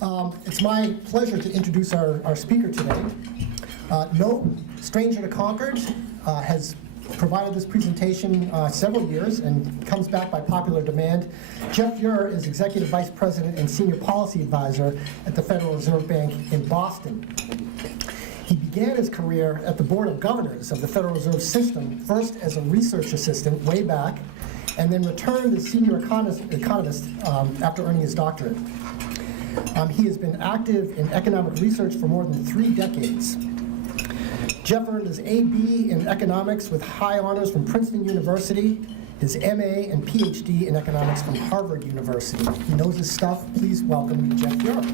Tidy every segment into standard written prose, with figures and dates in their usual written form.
It's my pleasure to introduce our speaker today. No stranger to Concord, has provided this presentation several years and comes back by popular demand. Jeff Fuhrer is Executive Vice President and Senior Policy Advisor at the Federal Reserve Bank in Boston. He began his career at the Board of Governors of the Federal Reserve System, first as a research assistant way back, and then returned as senior economist after earning his doctorate. He has been active in economic research for more than 3 decades. Jeff earned his A.B. in economics with high honors from Princeton University, his M.A. and Ph.D. in economics from Harvard University. He knows his stuff. Please welcome Jeff Fuhrer.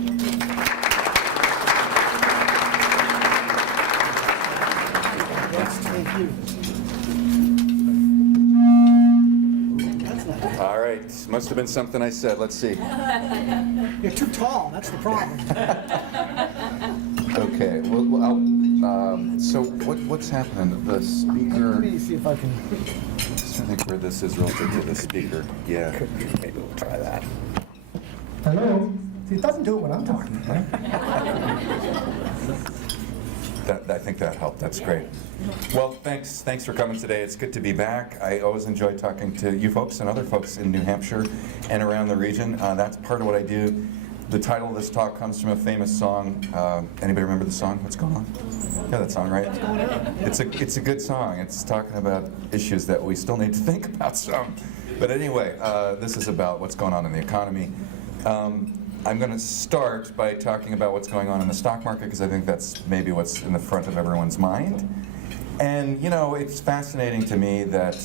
Thank you. All right, must have been something I said. Let's see. You're too tall, that's the problem. Okay, so what's happening? The speaker, Let me see if I can. just trying to think where this is relative to the speaker. Yeah. Maybe we'll try that. Hello? See, it doesn't do it when I'm talking, right? I think that helped. That's great. Well, thanks for coming today. It's good to be back. I always enjoy talking to you folks and other folks in New Hampshire and around the region. That's part of what I do. The title of this talk comes from a famous song. Anybody remember the song? What's going on? Yeah, that song, right? It's a good song. It's talking about issues that we still need to think about some. But anyway, this is about what's going on in the economy. I'm going to start by talking about what's going on in the stock market, because I think that's maybe what's in the front of everyone's mind. And, you know, it's fascinating to me that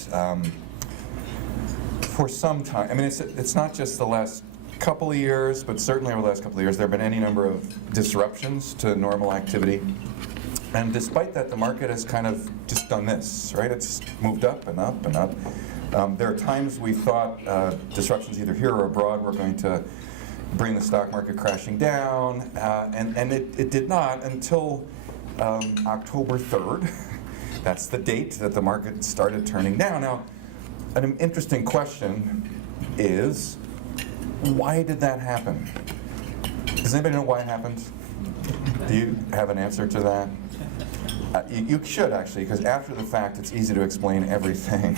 for some time, I mean, it's not just the last couple of years, but certainly over the last couple of years, there have been any number of disruptions to normal activity. And despite that, the market has kind of just done this, right? It's moved up and up and up. There are times we thought disruptions either here or abroad were going to bring the stock market crashing down, and it did not until October 3rd. That's the date that the market started turning down. Now, an interesting question is, why did that happen? Does anybody know why it happened? Do you have an answer to that? You should, actually, because after the fact, it's easy to explain everything.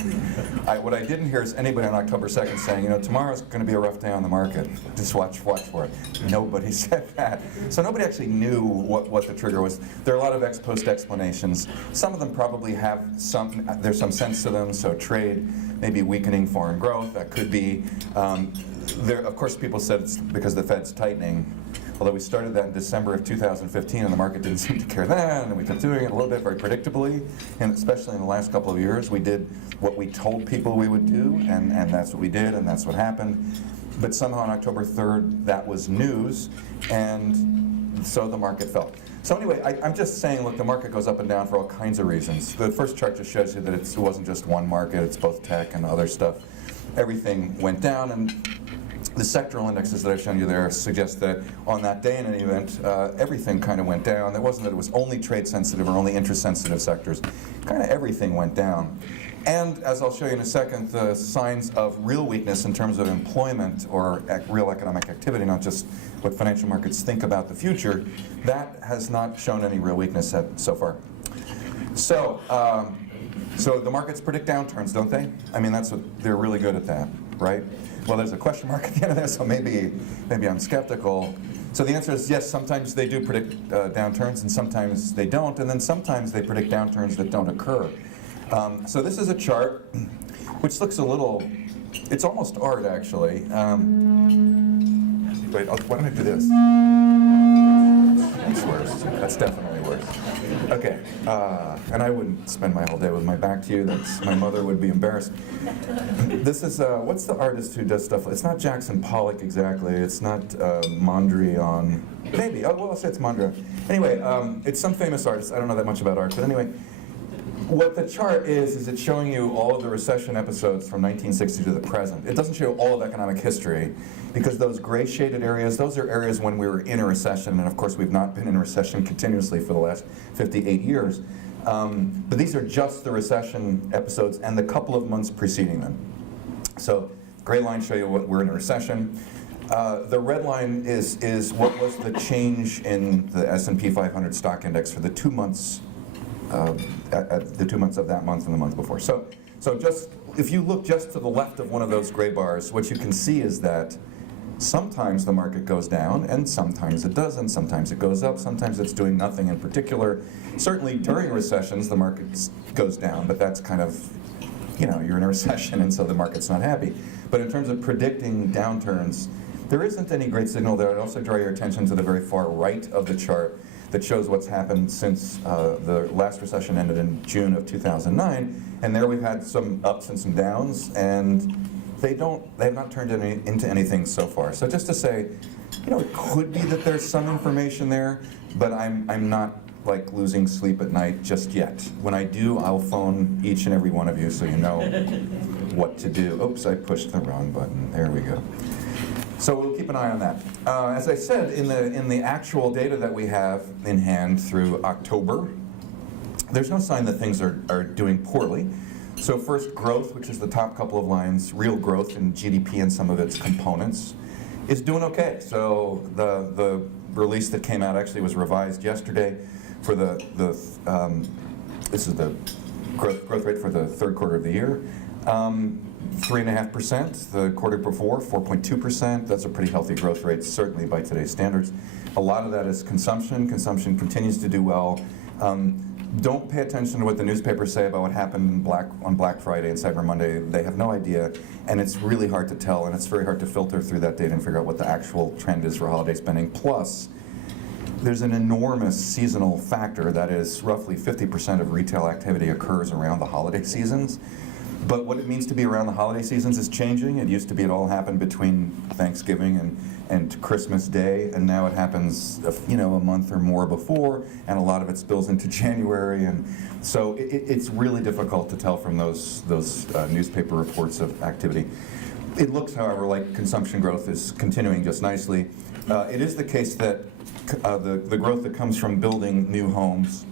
What I didn't hear is anybody on October 2nd saying, you know, tomorrow's going to be a rough day on the market. Just watch for it. Nobody said that. So nobody actually knew what the trigger was. There are a lot of ex-post explanations. Some of them probably have there's some sense to them, so trade, maybe weakening foreign growth, that could be. Of course, people said it's because the Fed's tightening. Although we started that in December of 2015, and the market didn't seem to care then, and we kept doing it a little bit very predictably, and especially in the last couple of years, we did what we told people we would do, and that's what we did, and that's what happened. But somehow on October 3rd, that was news, and so the market fell. So anyway, I'm just saying, look, the market goes up and down for all kinds of reasons. The first chart just shows you that it wasn't just one market, it's both tech and other stuff. Everything went down, and the sectoral indexes that I've shown you there suggest that on that day, in any event, everything kind of went down. It wasn't that it was only trade-sensitive or only interest-sensitive sectors. Kind of everything went down. And as I'll show you in a second, the signs of real weakness in terms of employment or real economic activity, not just what financial markets think about the future, that has not shown any real weakness so far. So the markets predict downturns, don't they? I mean, they're really good at that, right? Well, there's a question mark at the end of there, so maybe I'm skeptical. So the answer is yes, sometimes they do predict downturns, and sometimes they don't, and then sometimes they predict downturns that don't occur. So this is a chart which looks a little, it's almost art, actually. Wait, why don't I do this? That's worse. That's definitely worse. Okay, and I wouldn't spend my whole day with my back to you. My mother would be embarrassed. This is, what's the artist who does stuff? It's not Jackson Pollock exactly. It's not Mondrian. Maybe. Oh, well, I'll say it's Mondrian. Anyway, it's some famous artist. I don't know that much about art, but anyway. What the chart is it's showing you all of the recession episodes from 1960 to the present. It doesn't show all of economic history, because those gray shaded areas, those are areas when we were in a recession, and of course we've not been in a recession continuously for the last 58 years. But these are just the recession episodes and the couple of months preceding them. So gray lines show you what we're in a recession. The red line is what was the change in the S&P 500 stock index for the 2 months, at the 2 months of that month and the month before. So just if you look just to the left of one of those gray bars, what you can see is that sometimes the market goes down, and sometimes it doesn't. Sometimes it goes up. Sometimes it's doing nothing in particular. Certainly during recessions, the market goes down, but that's kind of, you're in a recession, and so the market's not happy. But in terms of predicting downturns, there isn't any great signal there. I'd also draw your attention to the very far right of the chart that shows what's happened since the last recession ended in June of 2009. And there we've had some ups and some downs, and they have not turned into anything so far. So just to say, it could be that there's some information there, but I'm not like losing sleep at night just yet. When I do, I'll phone each and every one of you so you know what to do. Oops, I pushed the wrong button. There we go. So we'll keep an eye on that. As I said, in the actual data that we have in hand through October, there's no sign that things are doing poorly. So first, growth, which is the top couple of lines, real growth in GDP and some of its components, is doing okay. So the release that came out actually was revised yesterday for this is the growth rate for the third quarter of the year. 3.5%, the quarter before, 4.2%. That's a pretty healthy growth rate, certainly by today's standards. A lot of that is consumption. Consumption continues to do well. Don't pay attention to what the newspapers say about what happened on Black Friday and Cyber Monday. They have no idea, and it's really hard to tell, and it's very hard to filter through that data and figure out what the actual trend is for holiday spending. Plus, there's an enormous seasonal factor. That is, roughly 50% of retail activity occurs around the holiday seasons. But what it means to be around the holiday seasons is changing. It used to be it all happened between Thanksgiving and Christmas Day, and now it happens a month or more before, and a lot of it spills into January, and so it's really difficult to tell from those newspaper reports of activity. It looks, however, like consumption growth is continuing just nicely. It is the case that the growth that comes from building new homes,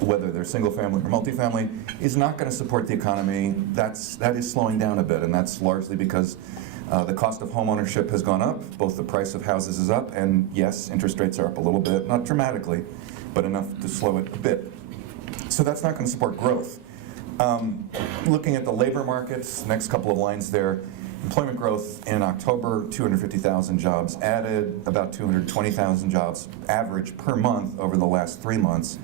whether they're single family or multifamily, is not going to support the economy. That is slowing down a bit, and that's largely because the cost of home ownership has gone up. Both the price of houses is up, and yes, interest rates are up a little bit, not dramatically, but enough to slow it a bit. So that's not going to support growth. Looking at the labor markets, next couple of lines there, employment growth in October, 250,000 jobs added, about 220,000 jobs average per month over the last 3 months.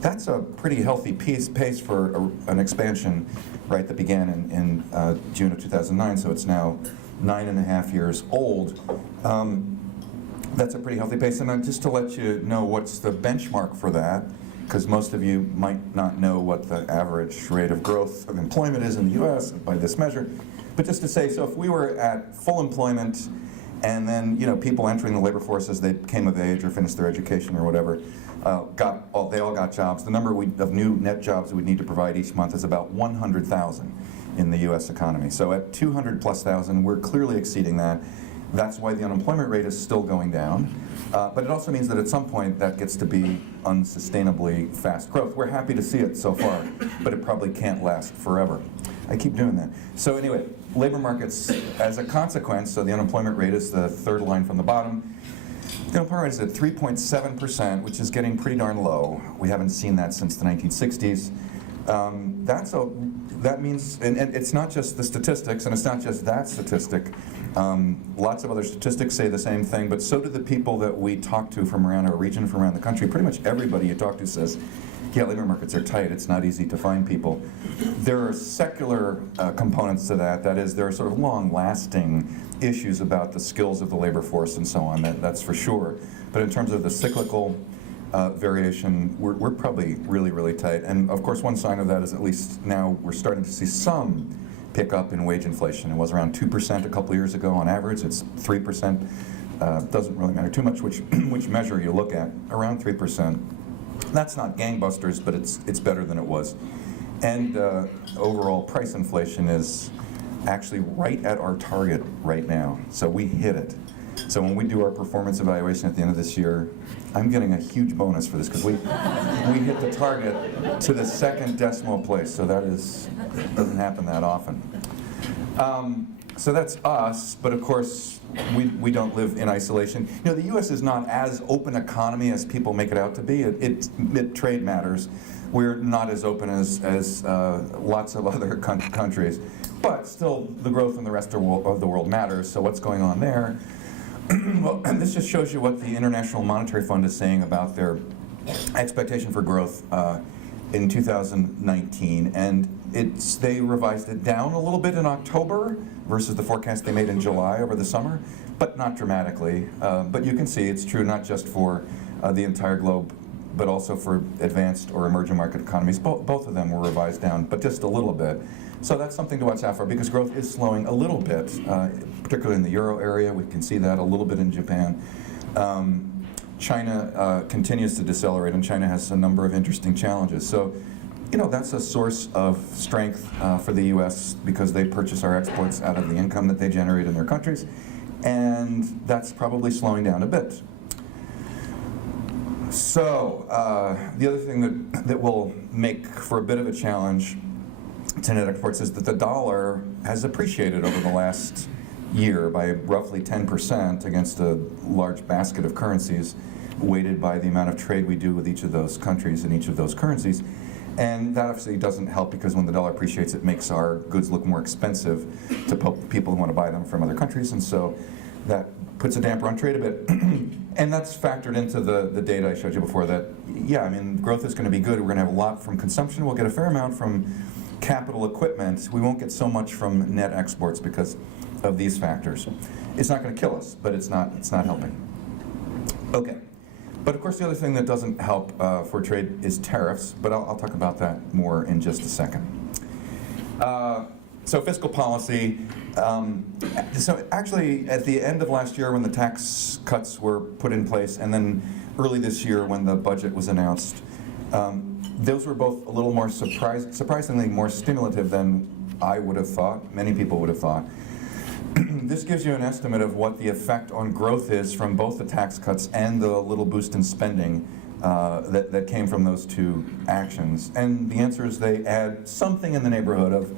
That's a pretty healthy pace for an expansion, right, that began in June of 2009, so it's now 9.5 years old. That's a pretty healthy pace, and just to let you know what's the benchmark for that, because most of you might not know what the average rate of growth of employment is in the US by this measure, but just to say, so if we were at full employment and then people entering the labor force as they came of age or finished their education or whatever, they all got jobs. The number of new net jobs we'd need to provide each month is about 100,000 in the U.S. economy. So at 200,000+, we're clearly exceeding that. That's why the unemployment rate is still going down. But it also means that at some point that gets to be unsustainably fast growth. We're happy to see it so far, but it probably can't last forever. I keep doing that. So anyway, labor markets as a consequence, so the unemployment rate is the third line from the bottom. The unemployment rate is at 3.7%, which is getting pretty darn low. We haven't seen that since the 1960s. That means, and it's not just the statistics, and it's not just that statistic. Lots of other statistics say the same thing, but so do the people that we talk to from around our region, from around the country. Pretty much everybody you talk to says, yeah, labor markets are tight, it's not easy to find people. There are secular components to that. That is, there are sort of long-lasting issues about the skills of the labor force and so on, that's for sure. But in terms of the cyclical variation, we're probably really, really tight. And of course, one sign of that is at least now we're starting to see some pickup in wage inflation. It was around 2% a couple of years ago on average. It's 3%. Doesn't really matter too much which measure you look at, around 3%. That's not gangbusters, but it's better than it was. And overall price inflation is actually right at our target right now. So we hit it. So when we do our performance evaluation at the end of this year, I'm getting a huge bonus for this because we hit the target to the second decimal place. So that doesn't happen that often. So that's us, but of course, we don't live in isolation. You know, the U.S. is not as open economy as people make it out to be. Trade matters. We're not as open as lots of other countries. But still, the growth in the rest of the world matters. So what's going on there? Well, this just shows you what the International Monetary Fund is saying about their expectation for growth in 2019. And they revised it down a little bit in October versus the forecast they made in July over the summer, but not dramatically. But you can see it's true not just for the entire globe, but also for advanced or emerging market economies. Both of them were revised down, but just a little bit. So that's something to watch out for because growth is slowing a little bit, particularly in the euro area. We can see that a little bit in Japan. China continues to decelerate, and China has a number of interesting challenges. So, you know, that's a source of strength for the U.S. because they purchase our exports out of the income that they generate in their countries, and that's probably slowing down a bit. So, the other thing that will make for a bit of a challenge to net exports is that the dollar has appreciated over the last year by roughly 10% against a large basket of currencies weighted by the amount of trade we do with each of those countries and each of those currencies. And that obviously doesn't help because when the dollar appreciates, it makes our goods look more expensive to people who want to buy them from other countries. And so that puts a damper on trade a bit. And that's factored into the data I showed you before that, yeah, I mean, growth is going to be good. We're going to have a lot from consumption. We'll get a fair amount from capital equipment. We won't get so much from net exports because of these factors. It's not going to kill us, but it's not helping. Okay. But of course, the other thing that doesn't help for trade is tariffs, but I'll talk about that more in just a second. So fiscal policy. So actually, at the end of last year when the tax cuts were put in place, and then early this year when the budget was announced, those were both a little more surprisingly more stimulative than I would have thought, many people would have thought. This gives you an estimate of what the effect on growth is from both the tax cuts and the little boost in spending that came from those two actions. And the answer is they add something in the neighborhood of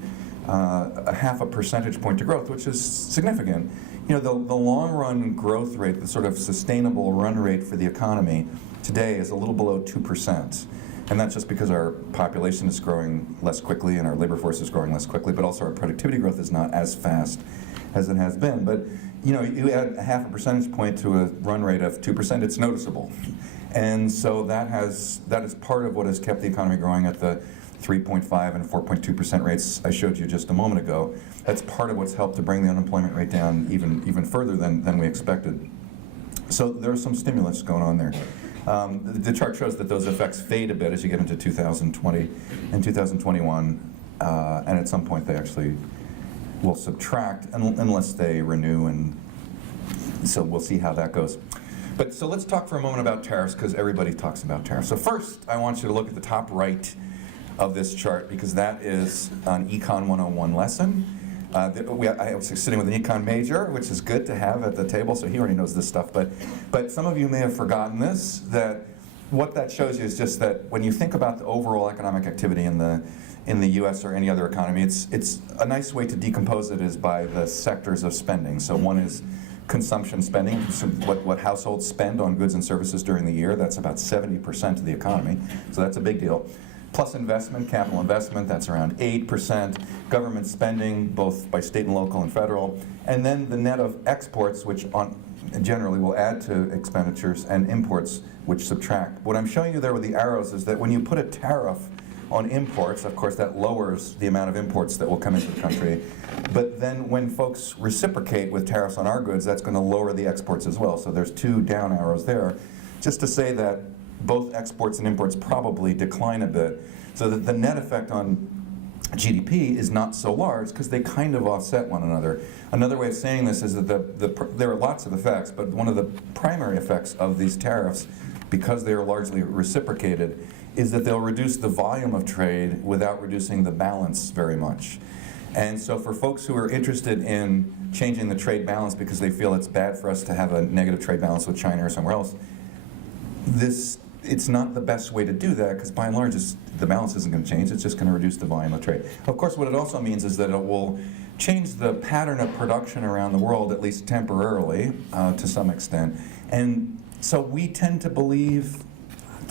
a half a percentage point to growth, which is significant. You know, the long-run growth rate, the sort of sustainable run rate for the economy today is a little below 2%. And that's just because our population is growing less quickly and our labor force is growing less quickly, but also our productivity growth is not as fast as it has been. But you know, you add a half a percentage point to a run rate of 2%, it's noticeable. And so that is part of what has kept the economy growing at the 3.5 and 4.2% rates I showed you just a moment ago. That's part of what's helped to bring the unemployment rate down even further than we expected. So there's some stimulus going on there. The chart shows that those effects fade a bit as you get into 2020 and 2021, and at some point they actually will subtract unless they renew, and so we'll see how that goes. But so let's talk for a moment about tariffs because everybody talks about tariffs. So first, I want you to look at the top right of this chart because that is an Econ 101 lesson. I was sitting with an econ major, which is good to have at the table, so he already knows this stuff. But some of you may have forgotten this, that what that shows you is just that when you think about the overall economic activity in the U.S. or any other economy, it's a nice way to decompose it is by the sectors of spending. So one is consumption spending, so what households spend on goods and services during the year. That's about 70% of the economy, so that's a big deal. Plus investment, capital investment, that's around 8%. Government spending, both by state and local and federal. And then the net of exports, which generally will add to expenditures, and imports, which subtract. What I'm showing you there with the arrows is that when you put a tariff on imports, of course that lowers the amount of imports that will come into the country. But then when folks reciprocate with tariffs on our goods, that's going to lower the exports as well. So there's two down arrows there. Just to say that both exports and imports probably decline a bit, so that the net effect on GDP is not so large because they kind of offset one another. Another way of saying this is that there are lots of effects, but one of the primary effects of these tariffs, because they are largely reciprocated, is that they'll reduce the volume of trade without reducing the balance very much. And so for folks who are interested in changing the trade balance because they feel it's bad for us to have a negative trade balance with China or somewhere else, it's not the best way to do that because by and large the balance isn't going to change, it's just going to reduce the volume of trade. Of course what it also means is that it will changed the pattern of production around the world, at least temporarily, to some extent. And so we tend to believe,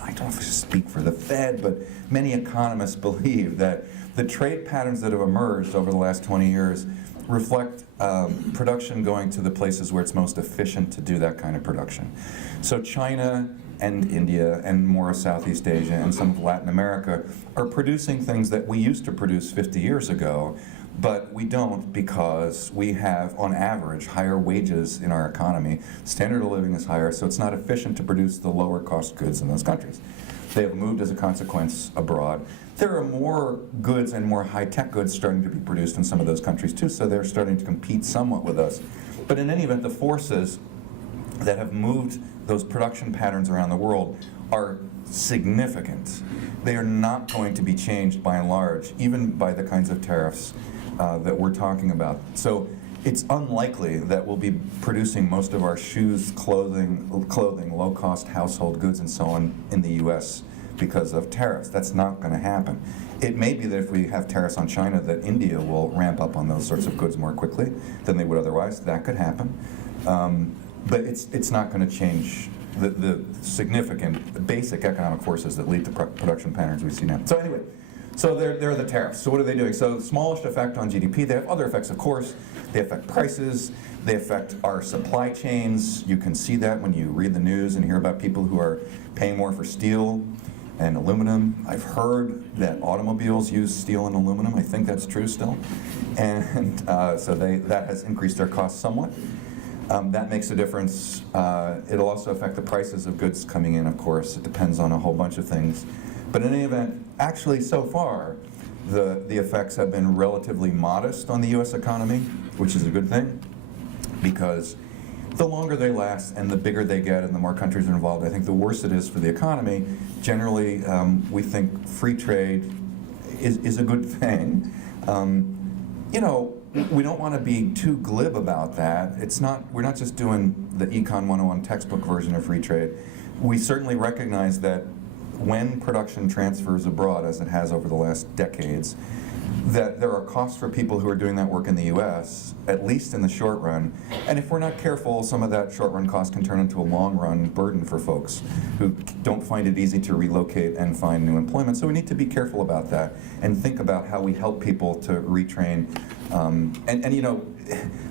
I don't know if I should speak for the Fed, but many economists believe that the trade patterns that have emerged over the last 20 years reflect production going to the places where it's most efficient to do that kind of production. So China and India and more of Southeast Asia and some of Latin America are producing things that we used to produce 50 years ago, but we don't because we have, on average, higher wages in our economy. Standard of living is higher, so it's not efficient to produce the lower cost goods in those countries. They have moved as a consequence abroad. There are more goods and more high-tech goods starting to be produced in some of those countries too, so they're starting to compete somewhat with us. But in any event, the forces that have moved those production patterns around the world are significant. They are not going to be changed by and large, even by the kinds of tariffs that we're talking about. So it's unlikely that we'll be producing most of our shoes, clothing, low-cost household goods, and so on in the U.S. because of tariffs. That's not going to happen. It may be that if we have tariffs on China, that India will ramp up on those sorts of goods more quickly than they would otherwise. That could happen. But it's not going to change the significant, basic economic forces that lead to production patterns we see now. So anyway, so there are the tariffs. So what are they doing? So smallest effect on GDP. They have other effects, of course. They affect prices. They affect our supply chains. You can see that when you read the news and hear about people who are paying more for steel and aluminum. I've heard that automobiles use steel and aluminum. I think that's true still. And so that has increased their costs somewhat. That makes a difference. It'll also affect the prices of goods coming in, of course. It depends on a whole bunch of things. But in any event, actually so far, the effects have been relatively modest on the U.S. economy, which is a good thing, because the longer they last and the bigger they get and the more countries are involved, I think the worse it is for the economy. Generally, we think free trade is a good thing. We don't want to be too glib about that. We're not just doing the Econ 101 textbook version of free trade. We certainly recognize that when production transfers abroad, as it has over the last decades, that there are costs for people who are doing that work in the U.S., at least in the short run. And if we're not careful, some of that short-run cost can turn into a long-run burden for folks who don't find it easy to relocate and find new employment. So we need to be careful about that and think about how we help people to retrain.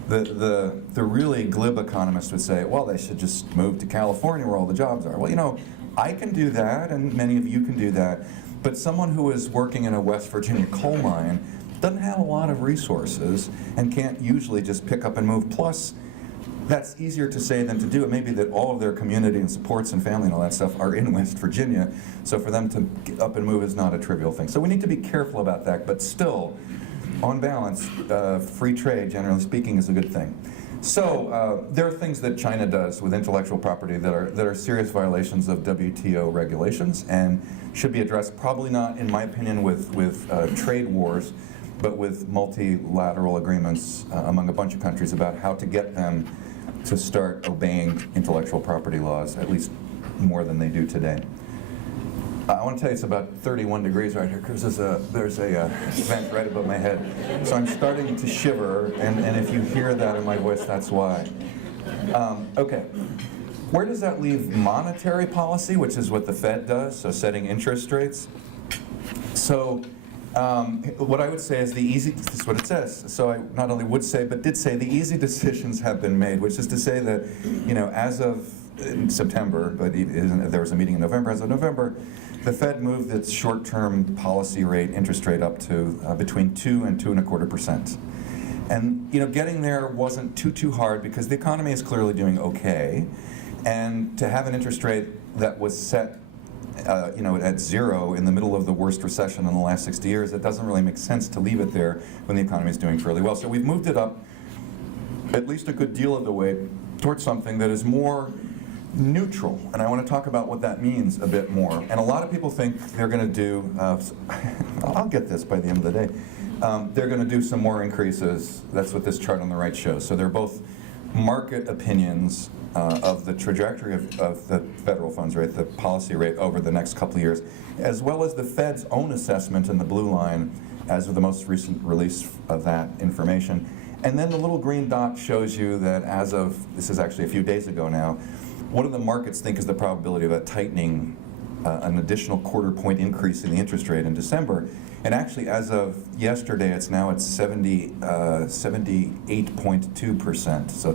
The really glib economists would say, well, they should just move to California where all the jobs are. Well, I can do that, and many of you can do that. But someone who is working in a West Virginia coal mine doesn't have a lot of resources and can't usually just pick up and move. Plus, that's easier to say than to do. It may be that all of their community and supports and family and all that stuff are in West Virginia, so for them to get up and move is not a trivial thing. So we need to be careful about that, but still, on balance, free trade, generally speaking, is a good thing. So there are things that China does with intellectual property that are serious violations of WTO regulations and should be addressed, probably not, in my opinion, with trade wars, but with multilateral agreements among a bunch of countries about how to get them to start obeying intellectual property laws, at least more than they do today. I want to tell you it's about 31 degrees right here because there's a vent right above my head. So I'm starting to shiver, and if you hear that in my voice, that's why. Okay. Where does that leave monetary policy, which is what the Fed does, so setting interest rates? So what I would say is this is what it says. So I not only would say, but did say the easy decisions have been made, which is to say that, as of September, but there was a meeting in November, as of November, the Fed moved its short-term policy rate, interest rate, up to between 2 and 2.25%. And getting there wasn't too hard because the economy is clearly doing okay, and to have an interest rate that was set, at zero in the middle of the worst recession in the last 60 years, it doesn't really make sense to leave it there when the economy is doing fairly well. So we've moved it up at least a good deal of the way towards something that is more neutral, and I want to talk about what that means a bit more. And a lot of people think they're going to do, I'll get this by the end of the day, they're going to do some more increases. That's what this chart on the right shows. So they're both market opinions of the trajectory of the federal funds rate, the policy rate over the next couple of years, as well as the Fed's own assessment in the blue line as of the most recent release of that information. And then the little green dot shows you that as of, this is actually a few days ago now, what do the markets think is the probability of a tightening, an additional quarter point increase in the interest rate in December? And actually, as of yesterday, it's now at 78.2%. So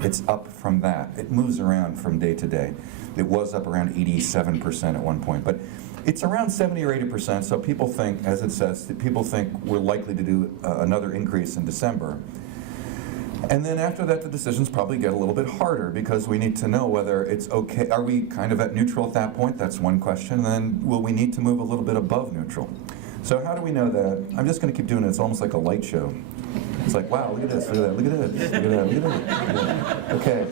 it's up from that. It moves around from day to day. It was up around 87% at one point, but it's around 70 or 80%. So people think, as it says, that people think we're likely to do another increase in December. And then after that, the decisions probably get a little bit harder because we need to know whether it's okay. Are we kind of at neutral at that point? That's one question. And then will we need to move a little bit above neutral? So how do we know that? I'm just going to keep doing it. It's almost like a light show. It's like, wow, look at this, look at that, look at this, look at that, look at that. Okay,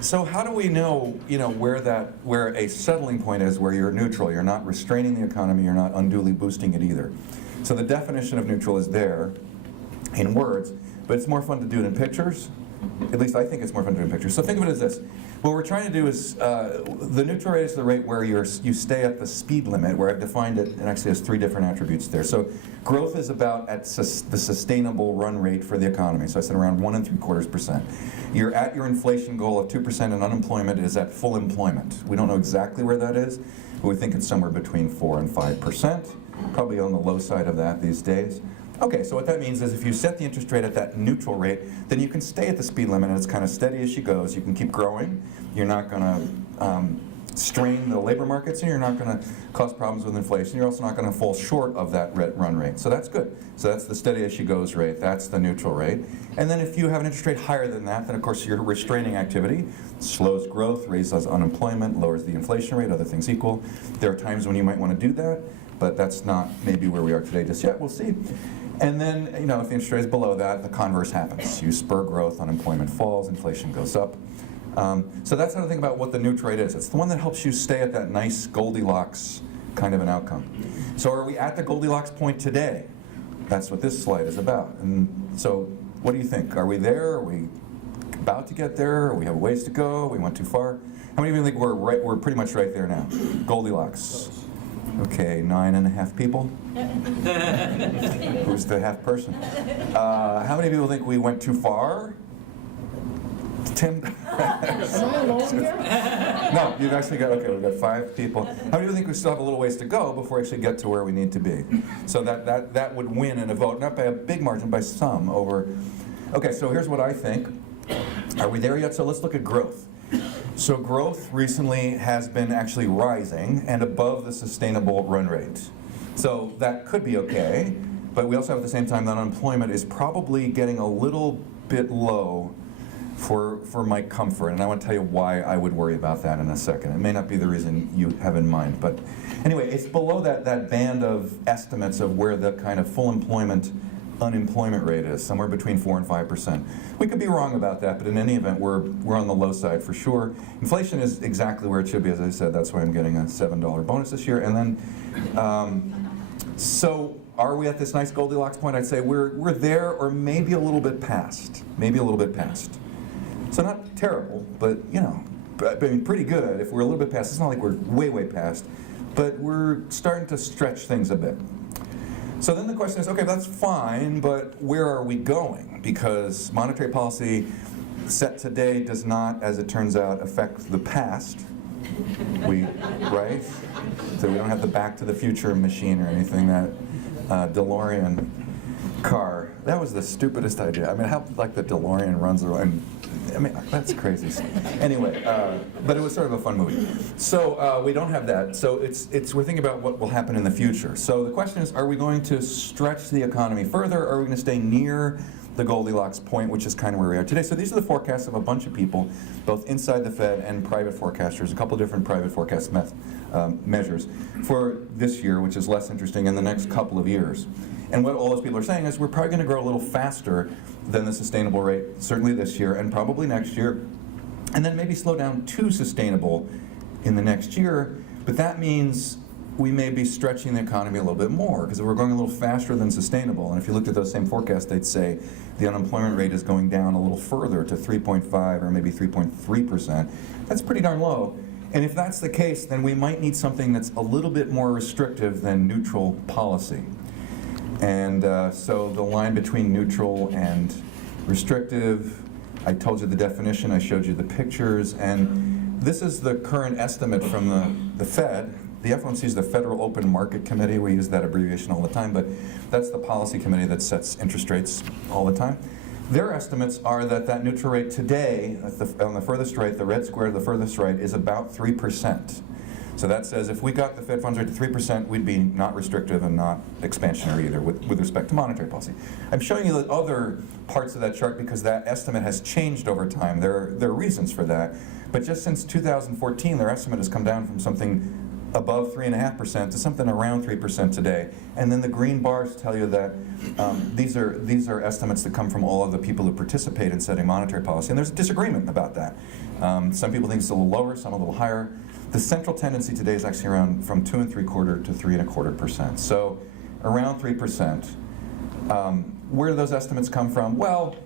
so how do we know, where a settling point is, where you're neutral, you're not restraining the economy, you're not unduly boosting it either. So the definition of neutral is there in words, but it's more fun to do it in pictures. At least I think it's more fun to do in pictures. So think of it as this. What we're trying to do is, the neutral rate is the rate where you stay at the speed limit, where I've defined it, and actually has 3 different attributes there. So growth is about at the sustainable run rate for the economy. So I said around 1 3/4%. You're at your inflation goal of 2%, and unemployment is at full employment. We don't know exactly where that is, but we think it's somewhere between 4 and 5%, probably on the low side of that these days. Okay, so what that means is if you set the interest rate at that neutral rate, then you can stay at the speed limit and it's kind of steady as she goes. You can keep growing. You're not going to strain the labor markets, and you're not going to cause problems with inflation. You're also not going to fall short of that run rate. So that's good. So that's the steady as she goes rate. That's the neutral rate. And then if you have an interest rate higher than that, then of course you're restraining activity, slows growth, raises unemployment, lowers the inflation rate, other things equal. There are times when you might want to do that, but that's not maybe where we are today just yet. We'll see. And then, if the interest rate is below that, the converse happens. You spur growth, unemployment falls, inflation goes up. So that's how to think about what the neutral rate is. It's the one that helps you stay at that nice Goldilocks kind of an outcome. So are we at the Goldilocks point today? That's what this slide is about. And so what do you think? Are we there? Are we about to get there? We have a ways to go? We went too far? How many of you think we're pretty much right there now? Goldilocks. Okay, 9.5 people. Who's the half person? How many people think we went too far? Tim? No, you've actually got, okay, we've got 5 people. How many people think we still have a little ways to go before we actually get to where we need to be? So that would win in a vote, not by a big margin, by some over. Okay, so here's what I think. Are we there yet? So let's look at growth. So growth recently has been actually rising and above the sustainable run rate. So that could be okay, but we also have at the same time that unemployment is probably getting a little bit low for my comfort, and I want to tell you why I would worry about that in a second. It may not be the reason you have in mind, but anyway, it's below that band of estimates of where the kind of full unemployment rate is, somewhere between 4 and 5%. We could be wrong about that, but in any event, we're on the low side for sure. Inflation is exactly where it should be, as I said. That's why I'm getting a $7 bonus this year. And then, so are we at this nice Goldilocks point? I'd say we're there, or maybe a little bit past. Maybe a little bit past. So not terrible, but I mean pretty good. If we're a little bit past, it's not like we're way past, but we're starting to stretch things a bit. So then the question is, okay, that's fine, but where are we going? Because monetary policy set today does not, as it turns out, affect the past. Right? So we don't have the Back to the Future machine or anything, that DeLorean car. That was the stupidest idea. I mean, how like the DeLorean runs around. I mean, that's crazy stuff. Anyway, but it was sort of a fun movie. So we don't have that. So we're thinking about what will happen in the future. So the question is, are we going to stretch the economy further, or are we going to stay near the Goldilocks point, which is kind of where we are today? So these are the forecasts of a bunch of people, both inside the Fed and private forecasters, a couple of different private forecast measures for this year, which is less interesting, in the next couple of years. And what all those people are saying is we're probably going to grow a little faster than the sustainable rate, certainly this year and probably next year, and then maybe slow down to sustainable in the next year. But that means we may be stretching the economy a little bit more, because if we're going a little faster than sustainable, and if you looked at those same forecasts, they'd say the unemployment rate is going down a little further to 3.5 or maybe 3.3%. That's pretty darn low. And if that's the case, then we might need something that's a little bit more restrictive than neutral policy. And so the line between neutral and restrictive, I told you the definition, I showed you the pictures, and this is the current estimate from the Fed. The FOMC is the Federal Open Market Committee. We use that abbreviation all the time, but that's the policy committee that sets interest rates all the time. Their estimates are that neutral rate today, on the furthest right, the red square, the furthest right, is about 3%. So that says if we got the Fed funds rate to 3%, we'd be not restrictive and not expansionary either with respect to monetary policy. I'm showing you the other parts of that chart because that estimate has changed over time. There are reasons for that. But just since 2014, their estimate has come down from something above 3.5% to something around 3% today. And then the green bars tell you that these are estimates that come from all of the people who participate in setting monetary policy. And there's a disagreement about that. Some people think it's a little lower, some a little higher. The central tendency today is actually around from 2.75% to 3.25%. So around 3%. Where do those estimates come from? Well,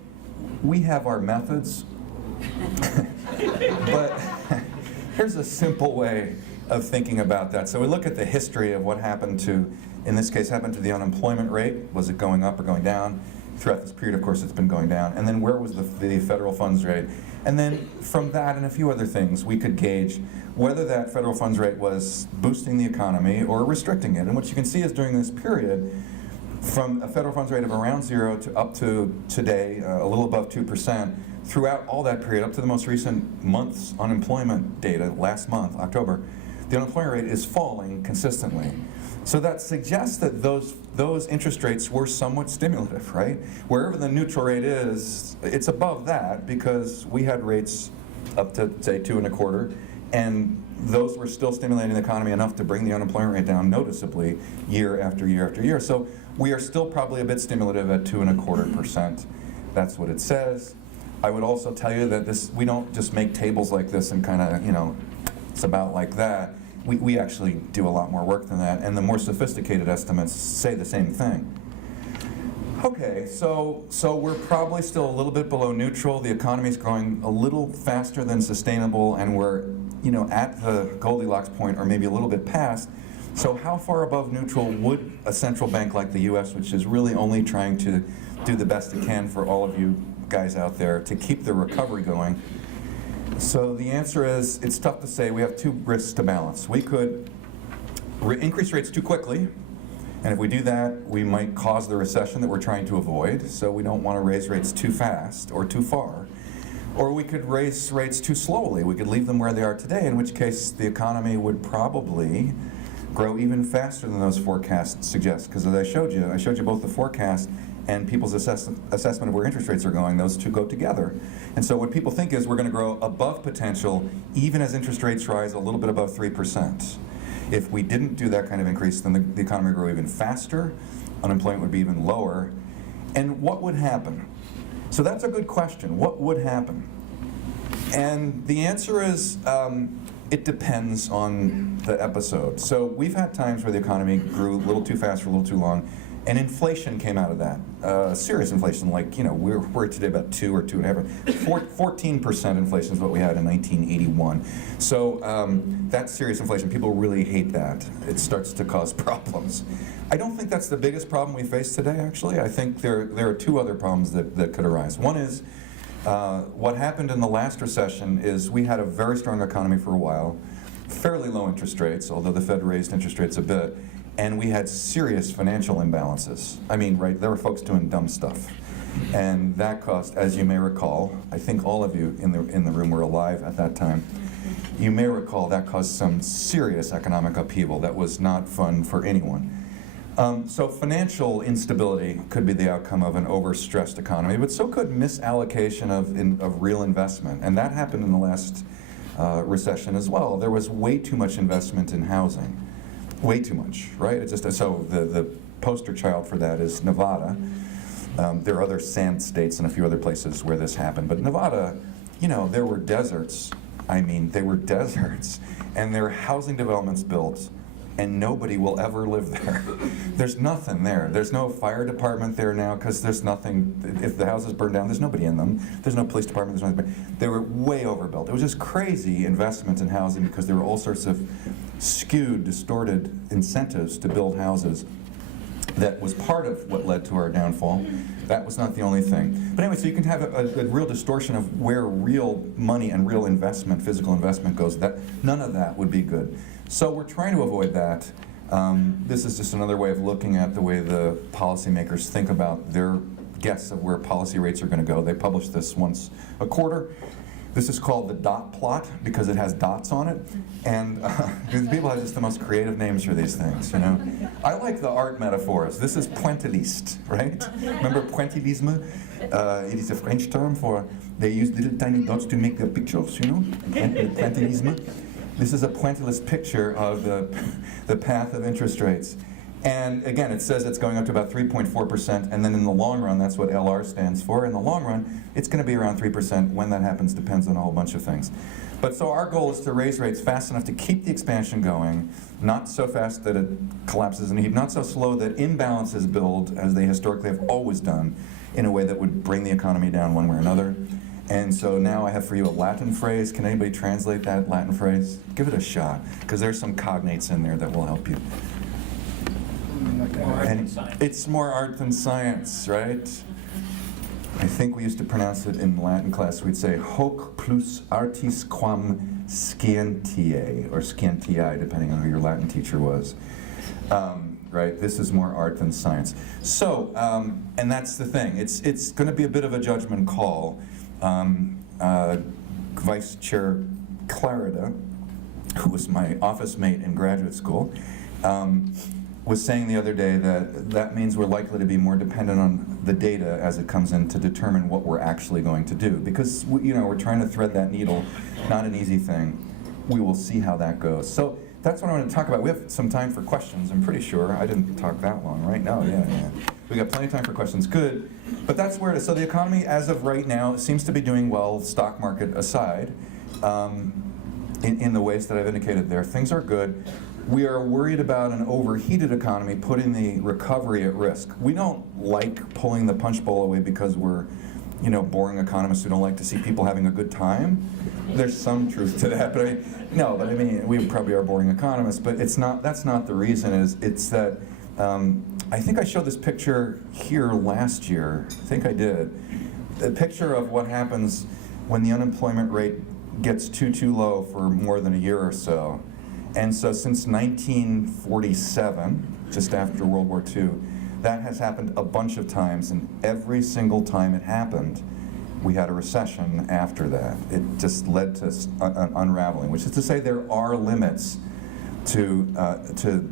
we have our methods, but here's a simple way of thinking about that. So we look at the history of what happened to, in this case, happened to the unemployment rate. Was it going up or going down? Throughout this period, of course, it's been going down. And then where was the federal funds rate? And then from that and a few other things, we could gauge whether that federal funds rate was boosting the economy or restricting it. And what you can see is during this period, from a federal funds rate of around 0 to up to today, a little above 2%, throughout all that period, up to the most recent month's unemployment data, last month, October, the unemployment rate is falling consistently. So that suggests that those interest rates were somewhat stimulative, right? Wherever the neutral rate is, it's above that because we had rates up to, say, 2.25, and those were still stimulating the economy enough to bring the unemployment rate down noticeably year after year after year. So we are still probably a bit stimulative at 2.25%. That's what it says. I would also tell you that we don't just make tables like this and kind of, it's about like that. We actually do a lot more work than that, and the more sophisticated estimates say the same thing. Okay, so we're probably still a little bit below neutral. The economy's growing a little faster than sustainable, and we're at the Goldilocks point or maybe a little bit past. So how far above neutral would a central bank like the US, which is really only trying to do the best it can for all of you guys out there to keep the recovery going? So the answer is, it's tough to say. We have two risks to balance. We could increase rates too quickly, and if we do that, we might cause the recession that we're trying to avoid, so we don't want to raise rates too fast or too far. Or we could raise rates too slowly. We could leave them where they are today, in which case the economy would probably grow even faster than those forecasts suggest, because as I showed you both the forecast and people's assessment of where interest rates are going. Those two go together. And so what people think is we're going to grow above potential even as interest rates rise a little bit above 3%. If we didn't do that kind of increase, then the economy would grow even faster, unemployment would be even lower. And what would happen? So that's a good question. What would happen? And the answer is it depends on the episode. So we've had times where the economy grew a little too fast for a little too long, and inflation came out of that. Serious inflation, like, we're today about 2 or 2.5. 14% inflation is what we had in 1981. So that's serious inflation. People really hate that. It starts to cause problems. I don't think that's the biggest problem we face today, actually. I think there are two other problems that could arise. One is what happened in the last recession is we had a very strong economy for a while, fairly low interest rates, although the Fed raised interest rates a bit, and we had serious financial imbalances. I mean, right, there were folks doing dumb stuff. And that caused, as you may recall, I think all of you in the room were alive at that time, you may recall that caused some serious economic upheaval that was not fun for anyone. So financial instability could be the outcome of an overstressed economy, but so could misallocation of real investment. And that happened in the last recession as well. There was way too much investment in housing. Way too much, right? It's just so the poster child for that is Nevada. There are other sand states and a few other places where this happened, but Nevada, there were deserts. I mean, they were deserts, and there were housing developments built, and nobody will ever live there. There's nothing there. There's no fire department there now because there's nothing. If the houses burn down, there's nobody in them. There's no police department. There's nothing. They were way overbuilt. It was just crazy investment in housing because there were all sorts of skewed, distorted incentives to build houses. that was part of what led to our downfall. That was not the only thing. But anyway, so you can have a real distortion of where real money and real investment, physical investment goes. None of that would be good. So we're trying to avoid that. This is just another way of looking at the way the policymakers think about their guess of where policy rates are going to go. They publish this once a quarter. This is called the dot plot because it has dots on it, and people have just the most creative names for these things, you know. I like the art metaphors. This is pointilliste, right? Remember pointillisme? It is a French term for they use little tiny dots to make the pictures, you know. Pointillisme. This is a pointillist picture of the path of interest rates. And again, it says it's going up to about 3.4%, and then in the long run, that's what LR stands for. In the long run, it's going to be around 3%. When that happens depends on a whole bunch of things. But so our goal is to raise rates fast enough to keep the expansion going, not so fast that it collapses in a heap, not so slow that imbalances build, as they historically have always done, in a way that would bring the economy down one way or another. And so now I have for you a Latin phrase. Can anybody translate that Latin phrase? Give it a shot, because there's some cognates in there that will help you. And it's more art than science, right? I think we used to pronounce it in Latin class. We'd say hoc plus artis quam scientiae, or scientiae, depending on who your Latin teacher was. Right? This is more art than science. So, and that's the thing. It's going to be a bit of a judgment call. Vice Chair Clarida, who was my office mate in graduate school, was saying the other day that means we're likely to be more dependent on the data as it comes in to determine what we're actually going to do. Because we're trying to thread that needle, not an easy thing. We will see how that goes. So that's what I want to talk about. We have some time for questions, I'm pretty sure. I didn't talk that long, right? No, yeah. We got plenty of time for questions, good. But that's where it is. So the economy, as of right now, seems to be doing well, stock market aside, in the ways that I've indicated there. Things are good. We are worried about an overheated economy putting the recovery at risk. We don't like pulling the punch bowl away because we're, boring economists who don't like to see people having a good time. There's some truth to that, but I mean, we probably are boring economists, but it's not. That's not the reason. It's that I think I showed this picture here last year. I think I did. A picture of what happens when the unemployment rate gets too low for more than a year or so. And so since 1947, just after World War II, that has happened a bunch of times, and every single time it happened, we had a recession after that. It just led to an unraveling, which is to say there are limits to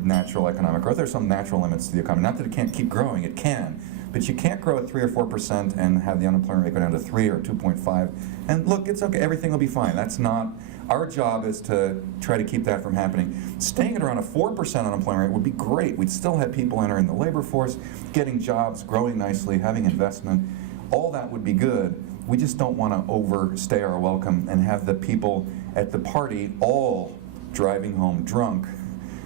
natural economic growth. There's some natural limits to the economy. Not that it can't keep growing, it can. But you can't grow at 3 or 4% and have the unemployment rate go down to 3 or 2.5. And look, it's okay, everything will be fine. That's not, our job is to try to keep that from happening. Staying at around a 4% unemployment rate would be great. We'd still have people entering the labor force, getting jobs, growing nicely, having investment. All that would be good. We just don't want to overstay our welcome and have the people at the party all driving home drunk,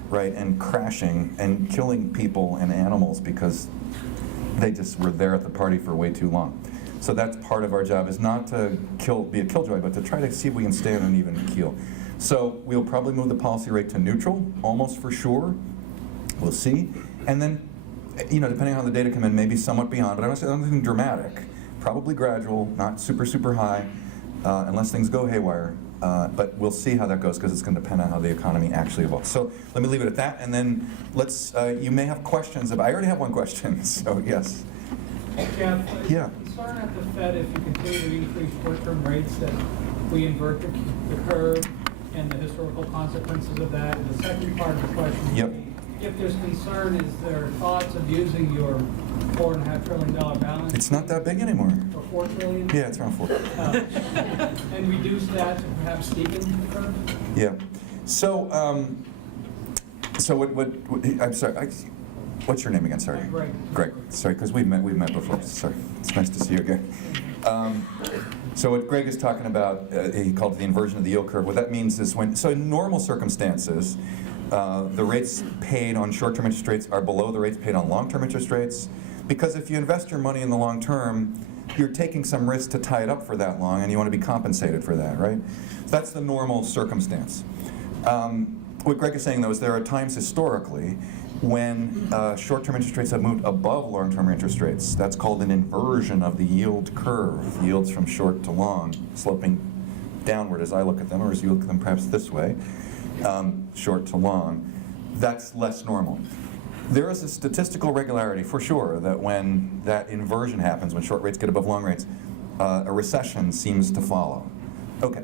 right, and crashing and killing people and animals because they just were there at the party for way too long. So that's part of our job, is not to be a killjoy, but to try to see if we can stay on an even keel. So we'll probably move the policy rate to neutral, almost for sure. We'll see. And then, depending on how the data come in, maybe somewhat beyond, but I don't say anything dramatic. Probably gradual, not super high, unless things go haywire. But we'll see how that goes, because it's going to depend on how the economy actually evolves. So let me leave it at that, and then you may have questions. I already have one question, so yes. Jeff, Yeah. concern at the Fed if you continue to increase short-term rates that we invert the curve and the historical consequences of that? And the second part of the question, Yep. If there's concern, is there thoughts of using your $4.5 trillion balance? It's not that big anymore. Or $4 trillion? Yeah, it's around 4. And reduce that to perhaps steepen the curve? Yeah. So, what I'm sorry. What's your name again? Sorry. Greg. Greg. Sorry, because we've met before. Sorry. It's nice to see you again. So what Greg is talking about, he called it the inversion of the yield curve. What that means is in normal circumstances, the rates paid on short-term interest rates are below the rates paid on long-term interest rates, because if you invest your money in the long term, you're taking some risk to tie it up for that long, and you want to be compensated for that, right? So that's the normal circumstance. what Greg is saying, though, is there are times historically when short-term interest rates have moved above long-term interest rates. That's called an inversion of the yield curve. Yields from short to long, sloping downward as I look at them, or as you look at them perhaps this way, short to long. That's less normal. There is a statistical regularity, for sure, that when that inversion happens, when short rates get above long rates, a recession seems to follow. Okay.